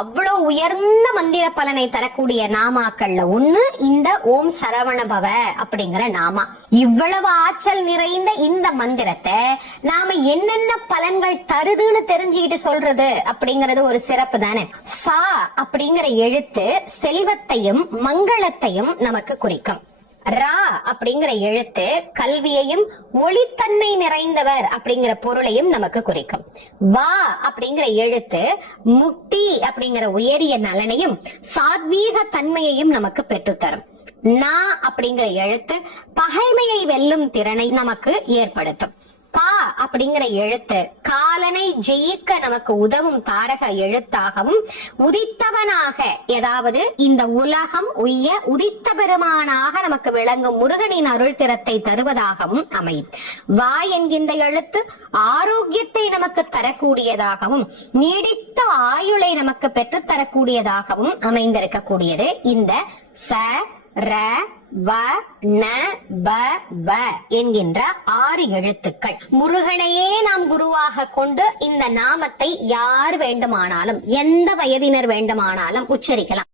அவ்வளவு உயர்ந்த மந்திர பலனை தரக்கூடிய நாமாக்கள்ல ஒண்ணு இந்த ஓம் சரவண பவ அப்படிங்கிற நாமா. இவ்வளவு ஆற்றல் நிறைந்த இந்த மந்திரத்தை நாம என்னென்ன பலன்கள் தருதுன்னு தெரிஞ்சுக்கிட்டு சொல்றது அப்படிங்கறது ஒரு சிறப்பு தானே. சா அப்படிங்கிற எழுத்து செல்வத்தையும் மங்களத்தையும் நமக்கு குறிக்கும். ரா அப்படிங்கிற எழுத்து கல்வியையும் ஒளித்தன்மை நிறைந்தவர் அப்படிங்கிற பொருளையும் நமக்கு குறிக்கும். வா அப்படிங்கிற எழுத்து முக்தி அப்படிங்கிற உயரிய நலனையும் சாத்வீக தன்மையையும் நமக்கு பெற்றுத்தரும். நா அப்படிங்கிற எழுத்து பகைமையை வெல்லும் திறனை நமக்கு ஏற்படுத்தும். பா அப்படிங்கிற எழுத்து காலனை ஜெயிக்க நமக்கு உதவும் தாரக எழுத்தாகவும் உதித்தவனாக, ஏதாவது இந்த உலகம் உய்ய உதித்த பெருமானாக நமக்கு விளங்கும் முருகனின் அருள் திறத்தை தருவதாகவும் அமையும். வா என்கின்ற எழுத்து ஆரோக்கியத்தை நமக்கு தரக்கூடியதாகவும் நீடித்த ஆயுளை நமக்கு பெற்றுத் தரக்கூடியதாகவும் அமைந்திருக்கக்கூடியது இந்த ச ர வ ந ப வ என்கின்ற 6 எழுத்துக்கள். முருகனையே நாம் குருவாக கொண்டு இந்த நாமத்தை யார் வேண்டுமானாலும் எந்த வயதினர் வேண்டுமானாலும் உச்சரிக்கலாம்.